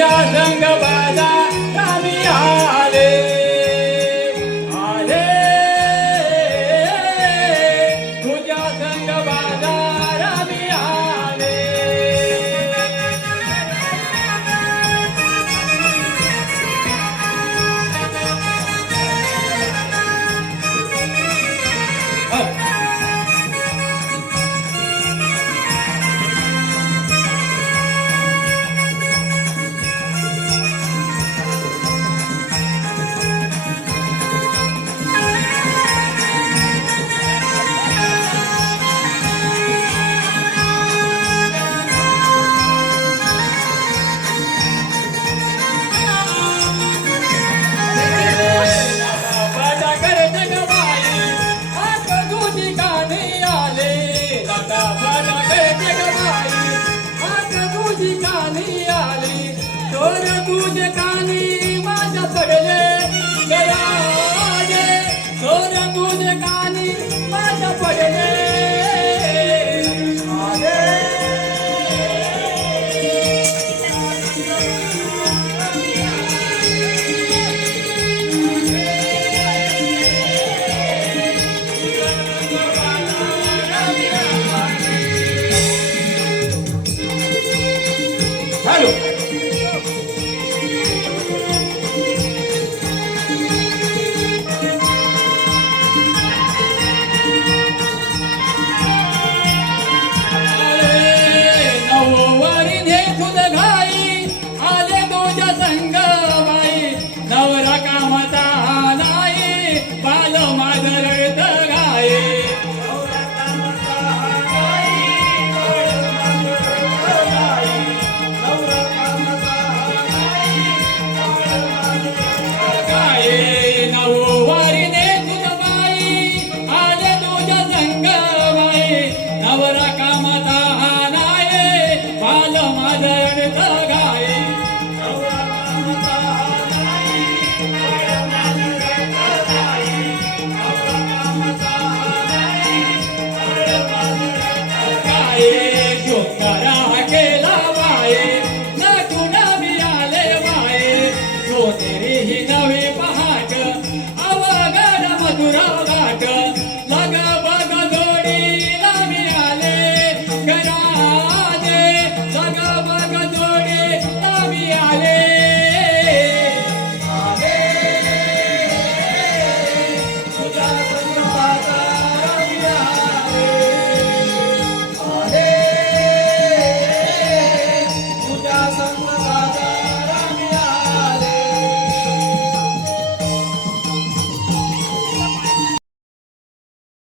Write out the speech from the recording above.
तुझ्या संग बाजारामी आले आले तुझ्या संग बाजारामी आले तुझे कानी माझ्या पडले गयाले सोर तुझे कानी माझ्या पडले हॅलो नवरा कामाचा नाही बाल माझं रडत गाये नववारीने तुझ बाई आले तुझ्या संग बाई नवरा कामाचा नाही बाल माझं रडत